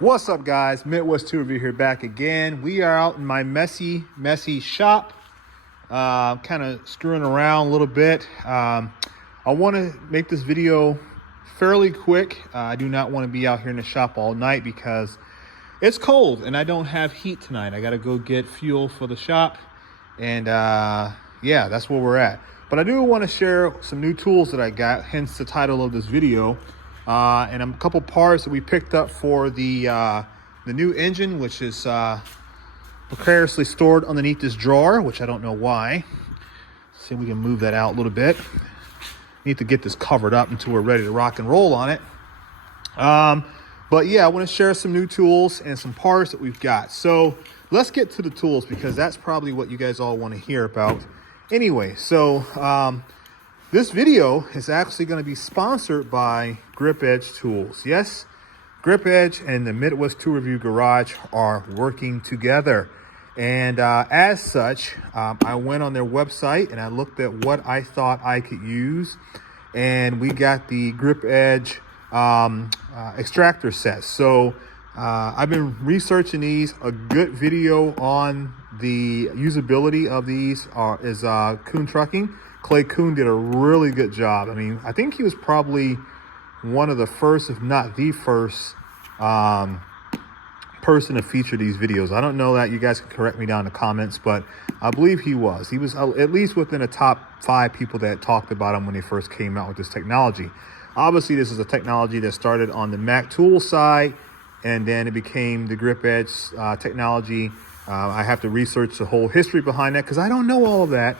What's up, guys? Midwest 2 Review here, back again. We are out in my messy shop, kind of screwing around a little bit. I want to make this video fairly quick. I do not want to be out here in the shop all night because it's cold and I don't have heat tonight. I got to go get fuel for the shop, and yeah, that's where we're at. But I do want to share some new tools that I got, hence the title of this video. And a couple parts that we picked up for the new engine, which is precariously stored underneath this drawer, which I don't know why. Let's see if we can move that out a little bit. Need to get this covered up until we're ready to rock and roll on it. But yeah, I want to share some new tools and some parts that we've got. So let's get to the tools, because that's probably what you guys all want to hear about. Anyway, so this video is actually going to be sponsored by GripEdge tools. Yes, GripEdge and the Midwest 2 Review Garage are working together. And as such, I went on their website and I looked at what I thought I could use. And we got the GripEdge Extractor set. So I've been researching these. A good video on the usability of these is Kuhn Trucking. Clay Kuhn did a really good job. I mean, I think he was probably one of the first, if not the first, person to feature these videos. I don't know that. You guys can correct me down in the comments, but I believe he was. He was at least within the top 5 people that talked about him when they first came out with this technology. Obviously, this is a technology that started on the Mac tool side, and then it became the GripEdge technology. I have to research the whole history behind that because I don't know all of that.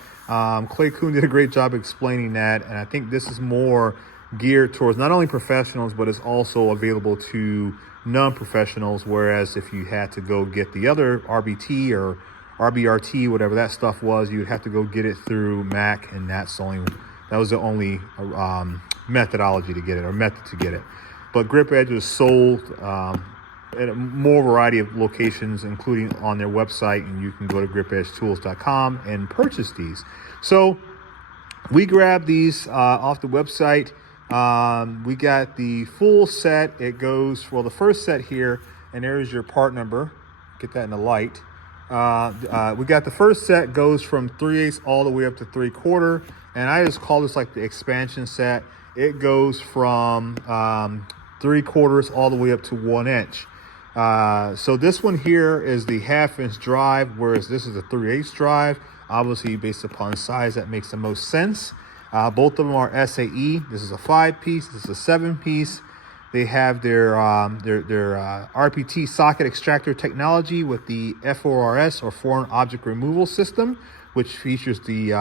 Clay Kuhn did a great job explaining that, and I think this is more geared towards not only professionals, but it's also available to non-professionals. Whereas if you had to go get the other RBT or RBRT, whatever that stuff was, you would have to go get it through Mac, and that was the only methodology to get it, or method to get it. But GripEdge was sold at a more variety of locations, including on their website, and you can go to gripedgetools.com and purchase these. So we grabbed these off the website. We got the full set. It goes for the first set here, and there's your part number. Get that in the light. We got the first set, goes from 3/8 all the way up to 3/4, and I just call this like the expansion set. It goes from 3/4 all the way up to 1 inch. So this one here is the 1/2 inch drive, whereas this is a 3/8 drive. Obviously, based upon size, that makes the most sense. Both of them are SAE. This is a 5-piece. This is a 7-piece. They have their RPT socket extractor technology with the FORS, or Foreign Object Removal System, which features the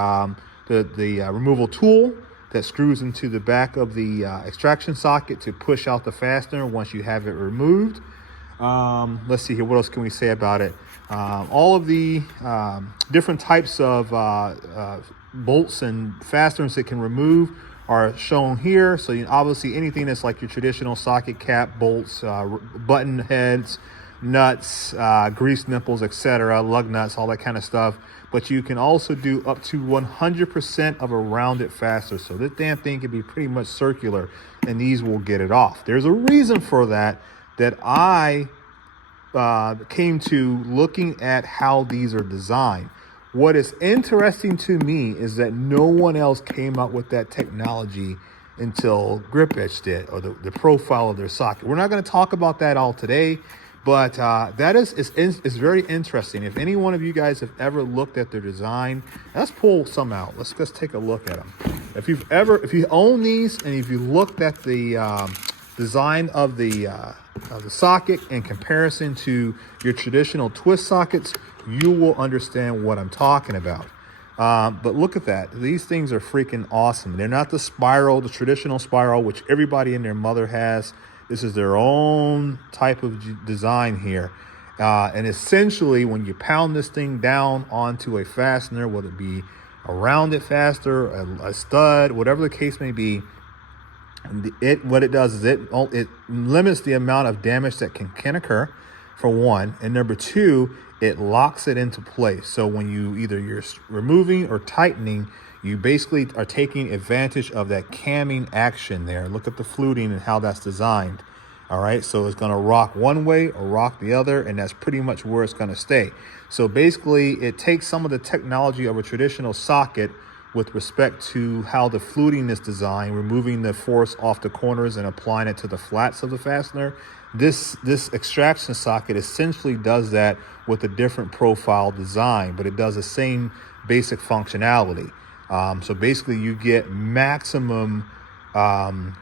removal tool that screws into the back of the extraction socket to push out the fastener once you have it removed. Let's see here. What else can we say about it? All of the different types of bolts and fasteners it can remove are shown here. So obviously anything that's like your traditional socket cap, bolts, button heads, nuts, grease nipples, etc., lug nuts, all that kind of stuff. But you can also do up to 100% of a rounded fastener. So this damn thing can be pretty much circular, and these will get it off. There's a reason for that I came to looking at how these are designed. What is interesting to me is that no one else came up with that technology until GripEdge did, or the profile of their socket. We're not going to talk about that all today, but that is very interesting. If any one of you guys have ever looked at their design, let's pull some out. Let's take a look at them. If you own these and if you looked at the design of the socket in comparison to your traditional twist sockets, you will understand what I'm talking about. But look at that. These things are freaking awesome. They're not the spiral, the traditional spiral, which everybody and their mother has. This is their own type of design here. And essentially, when you pound this thing down onto a fastener, whether it be a rounded fastener, a stud, whatever the case may be, what it does is it limits the amount of damage that can occur, for one, and number two, it locks it into place. So when you're removing or tightening, you basically are taking advantage of that camming action there. Look at the fluting and how that's designed. All right, so it's going to rock one way or rock the other, and that's pretty much where it's going to stay. So basically, it takes some of the technology of a traditional socket with respect to how the fluting is designed, removing the force off the corners and applying it to the flats of the fastener. This extraction socket essentially does that with a different profile design, but it does the same basic functionality. So basically, you get maximum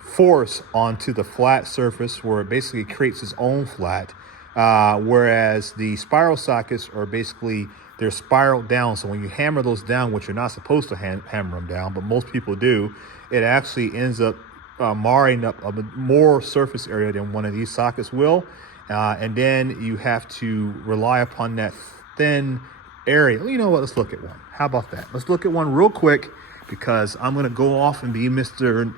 force onto the flat surface where it basically creates its own flat, whereas the spiral sockets are basically, they're spiraled down. So when you hammer those down, which you're not supposed to hammer them down, but most people do, it actually ends up marring up a more surface area than one of these sockets will. And then you have to rely upon that thin area. You know what? Let's look at one. How about that? Let's look at one real quick, because I'm going to go off and be Mr.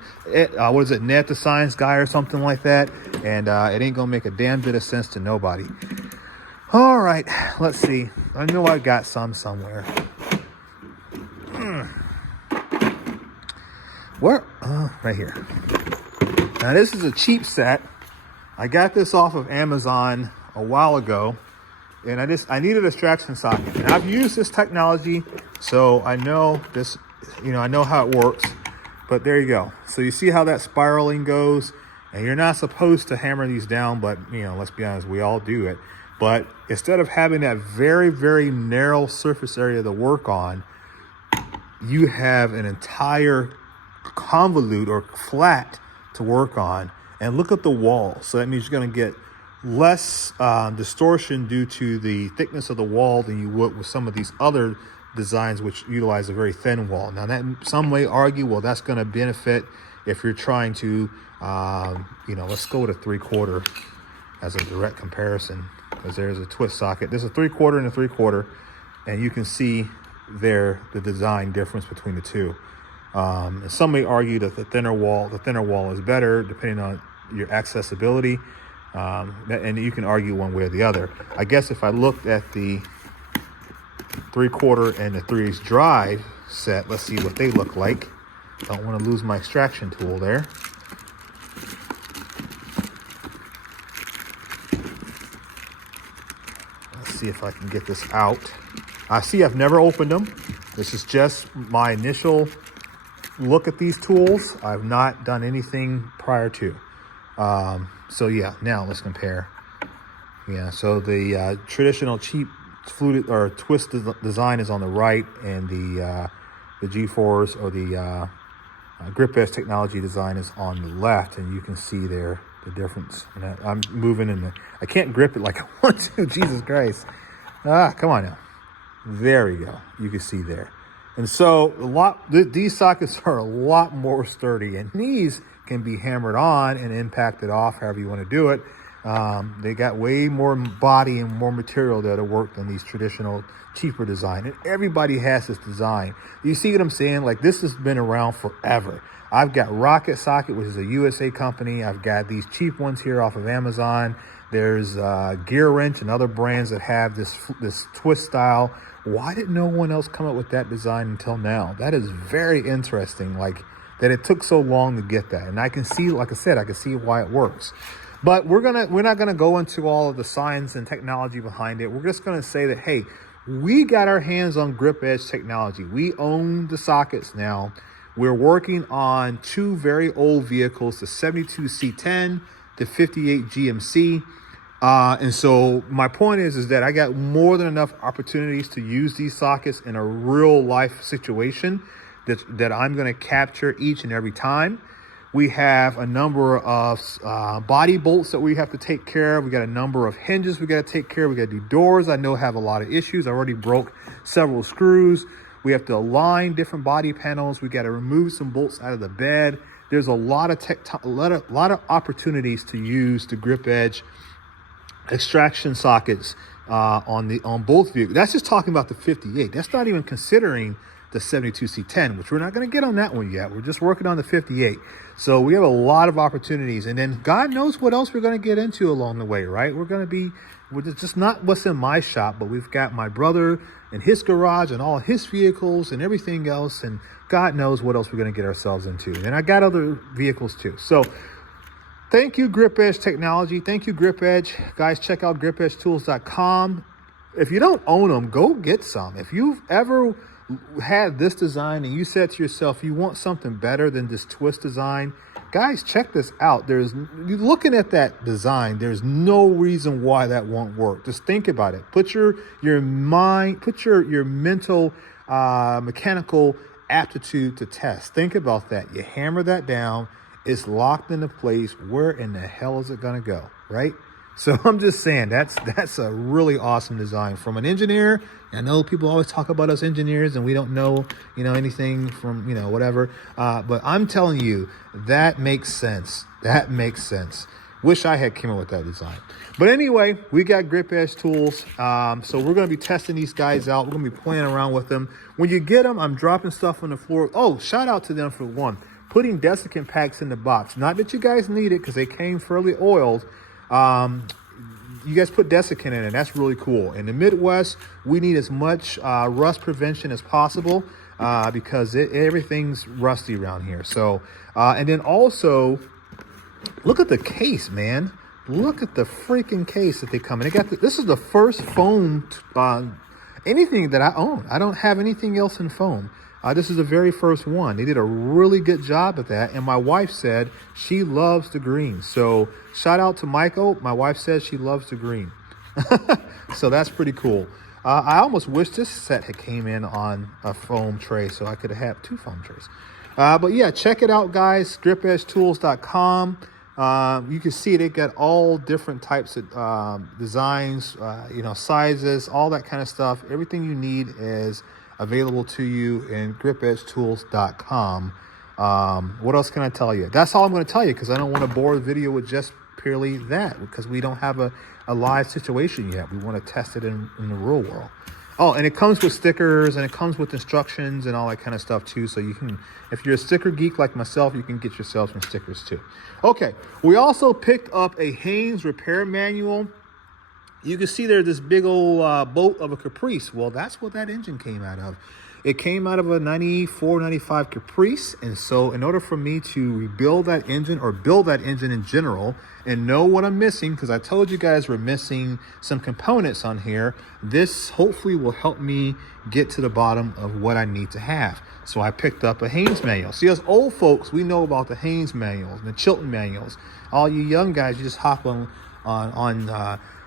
What is it, Ned the Science Guy or something like that. And it ain't going to make a damn bit of sense to nobody. All right, let's see. I know I got some somewhere. Where? Right here. Now, this is a cheap set. I got this off of Amazon a while ago. And I needed a extraction socket. And I've used this technology, so I know this. I know how it works, but there you go. So you see how that spiraling goes, and you're not supposed to hammer these down, but let's be honest, we all do it. But instead of having that very, very narrow surface area to work on, you have an entire convolute or flat to work on. And look at the wall. So that means you're going to get less distortion due to the thickness of the wall than you would with some of these other designs which utilize a very thin wall. Now, that some may argue, well, that's going to benefit if you're trying to let's go with a 3/4 as a direct comparison, because there's a twist socket. There's a 3/4 and a 3/4, and you can see there the design difference between the two. And some may argue that the thinner wall is better depending on your accessibility, and you can argue one way or the other. I guess if I looked at the 3/4 and the 3/8 drive set, let's see what they look like. Don't want to lose my extraction tool there. Let's see if I can get this out. I see I've never opened them. This is just my initial look at these tools. I've not done anything prior to. So yeah, now let's compare. Yeah, so the traditional cheap fluted or twist design is on the right, and the G4s or the GripEdge technology design is on the left, and you can see there the difference. And I'm moving in I can't grip it like I want to. Jesus Christ! Come on now. There we go. You can see there. And so these sockets are a lot more sturdy, and these can be hammered on and impacted off however you want to do it. They got way more body and more material that'll work than these traditional cheaper design. And everybody has this design. You see what I'm saying? Like, this has been around forever. I've got Rocket Socket, which is a USA company. I've got these cheap ones here off of Amazon. There's Gear Wrench and other brands that have this twist style. Why did no one else come up with that design until now? That is very interesting, like that it took so long to get that. And I can see, like I said, I can see why it works. But we're not gonna go into all of the science and technology behind it. We're just gonna say that, hey, we got our hands on GripEdge technology. We own the sockets now. We're working on two very old vehicles, the 72C10, the 58 GMC. And so my point is that I got more than enough opportunities to use these sockets in a real life situation that I'm going to capture each and every time. We have a number of body bolts that we have to take care of. We got a number of hinges we got to take care of. We got to do doors. I know have a lot of issues. I already broke several screws. We have to align different body panels. We got to remove some bolts out of the bed. There's a lot of opportunities to use the GripEdge extraction sockets on both vehicles. That's just talking about the 58. That's not even considering the 72C10, which we're not going to get on that one yet. We're just working on the 58. So we have a lot of opportunities, and then God knows what else we're going to get into along the way, right? We're just not what's in my shop, but we've got my brother and his garage and all his vehicles and everything else, and God knows what else we're going to get ourselves into. And I got other vehicles too. So thank you, GripEdge Technology. Thank you, GripEdge. Guys, check out gripedgetools.com. If you don't own them, go get some. If you've ever had this design and you said to yourself, you want something better than this twist design, guys, check this out. You're looking at that design, there's no reason why that won't work. Just think about it. Put your mind, put your mental, mechanical aptitude to test. Think about that. You hammer that down, it's locked into place. Where in the hell is it gonna go, right? So I'm just saying that's a really awesome design from an engineer. I know people always talk about us engineers and we don't know, anything from, whatever. But I'm telling you, that makes sense. That makes sense. Wish I had came up with that design. But anyway, we got GripEdge tools. So we're going to be testing these guys out. We're going to be playing around with them. When you get them, I'm dropping stuff on the floor. Oh, shout out to them for one. Putting desiccant packs in the box. Not that you guys need it because they came fairly oiled. You guys put desiccant in it. That's really cool. In the Midwest, we need as much rust prevention as possible because everything's rusty around here. So, and then also, look at the case, man. Look at the freaking case that they come in. This is the first foam anything that I own. I don't have anything else in foam. This is the very first one. They did a really good job at that. And my wife said she loves the green. So shout out to Michael. My wife says she loves the green. So that's pretty cool. I almost wish this set had came in on a foam tray so I could have had 2 foam trays. But yeah, check it out, guys. GripEdgeTools.com. You can see they got all different types of designs, sizes, all that kind of stuff. Everything you need is available to you in GripEdgeTools.com. What else can I tell you? That's all I'm going to tell you because I don't want to bore the video with just purely that because we don't have a live situation yet. We want to test it in the real world. Oh, and it comes with stickers and it comes with instructions and all that kind of stuff too. So you can, if you're a sticker geek like myself, you can get yourself some stickers too. Okay, we also picked up a Haynes repair manual. You can see there this big old boat of a Caprice. Well, that's what that engine came out of. It came out of a 94, 95 Caprice. And so in order for me to rebuild that engine or build that engine in general and know what I'm missing, because I told you guys we're missing some components on here, this hopefully will help me get to the bottom of what I need to have. So I picked up a Haynes manual. See, us old folks, we know about the Haynes manuals and the Chilton manuals. All you young guys, you just hop on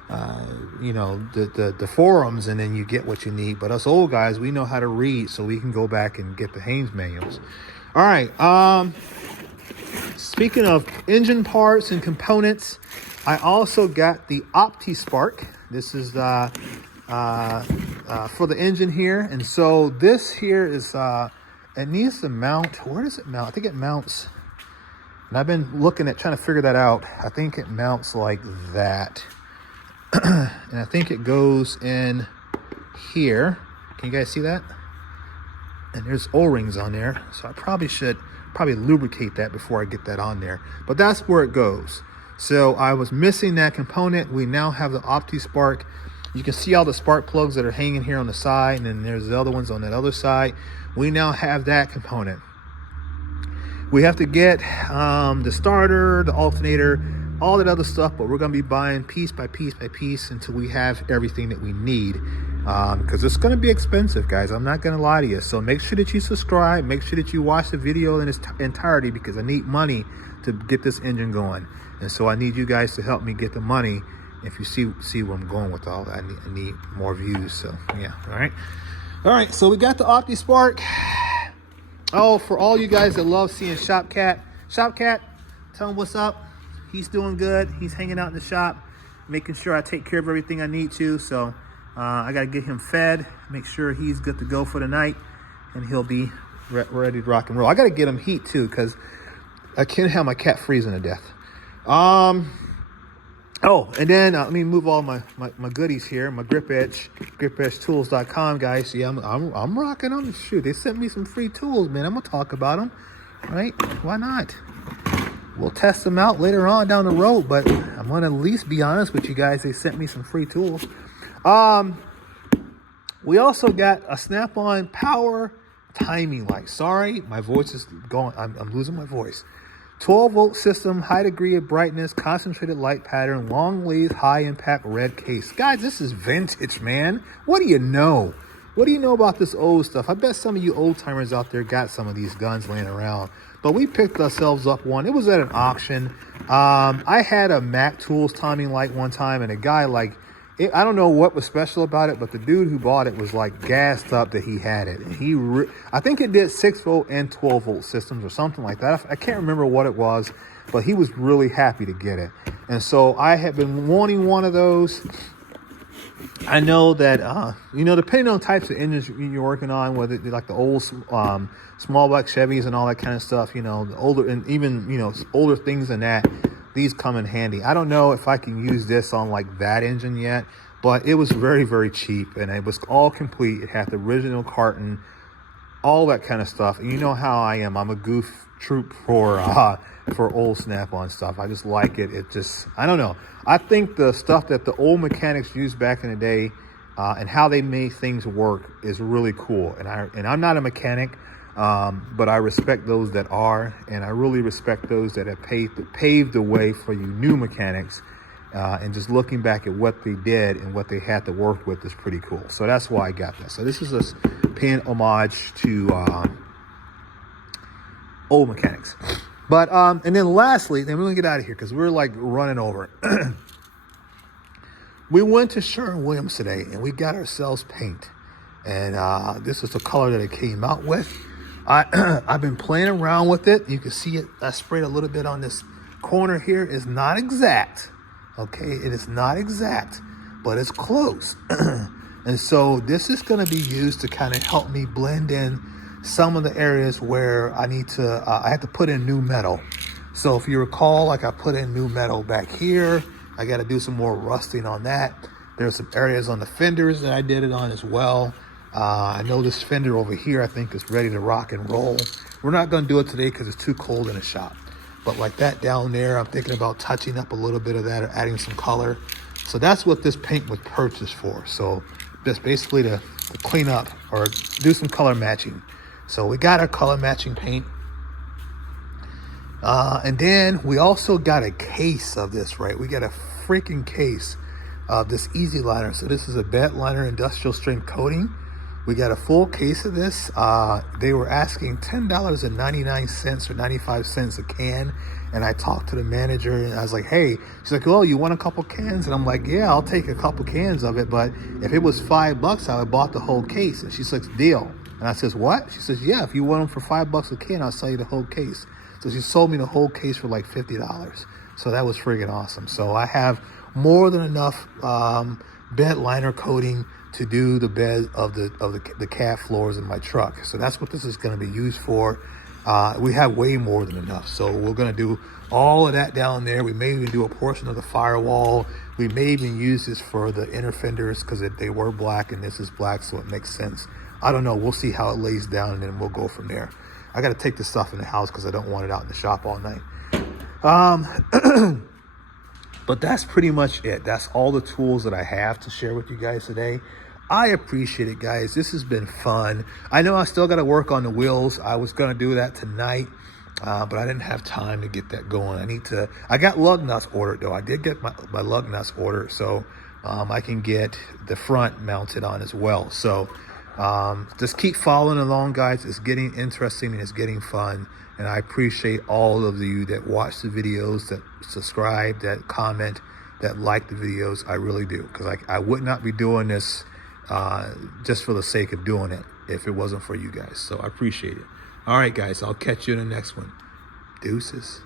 the forums and then you get what you need. But us old guys, we know how to read, so we can go back and get the Haynes manuals. All right. Speaking of engine parts and components, I also got the OptiSpark. This is for the engine here. And so this here is, it needs to mount. Where does it mount? I think it mounts. And I've been looking at trying to figure that out. I think it mounts like that. And I think it goes in here. Can you guys see that? And there's O-rings on there. So I probably should lubricate that before I get that on there. But that's where it goes. So I was missing that component. We now have the OptiSpark. You can see all the spark plugs that are hanging here on the side. And then there's the other ones on that other side. We now have that component. We have to get the starter, the alternator, all that other stuff, but we're going to be buying piece by piece by piece until we have everything that we need, because it's going to be expensive, guys. I'm not going to lie to you. So make sure that you subscribe, make sure that you watch the video in its entirety, because I need money to get this engine going, and so I need you guys to help me get the money. If you see where I'm going with all that, I need more views. So yeah, all right, so we got the OptiSpark. Oh, for all you guys that love seeing Shopcat, tell him what's up. He's doing good. He's hanging out in the shop, making sure I take care of everything I need to. So I got to get him fed, make sure he's good to go for the night, and he'll be ready to rock and roll. I got to get him heat too, because I can't have my cat freezing to death. Oh, and then let me move all my goodies here. My GripEdge, GripEdgeTools.com, guys. See, I'm rocking on. Shoot, they sent me some free tools, man. I'm gonna talk about them, right? Why not? We'll test them out later on down the road, but I'm gonna at least be honest with you guys. They sent me some free tools. We also got a Snap-on power timing light. Sorry, my voice is going. I'm losing my voice. 12-volt system, high degree of brightness, concentrated light pattern, long lead, high impact red case. Guys, this is vintage, man. What do you know? What do you know about this old stuff? I bet some of you old timers out there got some of these guns laying around, but we picked ourselves up one. It was at an auction. I had a Mac Tools timing light one time, and a guy I don't know what was special about it, but the dude who bought it was like gassed up that he had it. And I think it did 6-volt and 12-volt systems or something like that. I can't remember what it was, but he was really happy to get it. And so I had been wanting one of those. I know that, depending on types of engines you're working on, whether they're like the old small block Chevys and all that kind of stuff, the older, and even, older things than that, these come in handy. I don't know if I can use this on like that engine yet, but it was very, very cheap, and it was all complete. It had the original carton, all that kind of stuff. And you know how I am. I'm a goof troop for old Snap-on stuff. I just like it. I don't know. I think the stuff that the old mechanics used back in the day and how they made things work is really cool. And I'm not a mechanic, but I respect those that are, and I really respect those that have paved the way for you new mechanics. And just looking back at what they did and what they had to work with is pretty cool. So that's why I got that. So this is us paying homage to old mechanics. But and then lastly, then we're gonna get out of here because we're like running over. We went to Sherwin-Williams today and we got ourselves paint, and this is the color that it came out with. I've been playing around with it. You can see it. I sprayed a little bit on this corner here. It's not exact, okay? It is not exact, but it's close. And so this is going to be used to kind of help me blend in some of the areas where I need to. I had to put in new metal. So if you recall, like I put in new metal back here. I got to do some more rusting on that. There's some areas on the fenders that I did it on as well. I know this fender over here, I think, is ready to rock and roll. We're not going to do it today because it's too cold in the shop. But like that down there, I'm thinking about touching up a little bit of that or adding some color. So that's what this paint was purchased for. So just basically to clean up or do some color matching. So we got our color matching paint. And then we also got a case of this, right? We got a freaking case of this easy liner. So this is a bed liner industrial strength coating. We got a full case of this. They were asking $10.99 or 95 cents a can. And I talked to the manager and I was like, hey, she's like, oh, you want a couple cans? And I'm like, yeah, I'll take a couple cans of it. But if it was $5, I would have bought the whole case. And she's like, deal. And I says, what? She says, yeah, if you want them for $5 a can, I'll sell you the whole case. So she sold me the whole case for like $50. So that was friggin' awesome. So I have more than enough bed liner coating to do the bed of the cab floors in my truck. So that's what this is going to be used for. We have way more than enough. So we're going to do all of that down there. We may even do a portion of the firewall. We may even use this for the inner fenders because they were black and this is black, so it makes sense. I don't know. We'll see how it lays down and then we'll go from there. I got to take this stuff in the house because I don't want it out in the shop all night. But that's pretty much it. That's all the tools that I have to share with you guys today. I appreciate it, guys. This has been fun. I know I still got to work on the wheels. I was going to do that tonight, but I didn't have time to get that going. I got lug nuts ordered, though. I did get my lug nuts ordered, so I can get the front mounted on as well. So just keep following along, guys. It's getting interesting and it's getting fun. And I appreciate all of you that watch the videos, that subscribe, that comment, that like the videos. I really do, because I would not be doing this just for the sake of doing it if it wasn't for you guys. So I appreciate it. All right, guys, I'll catch you in the next one. Deuces.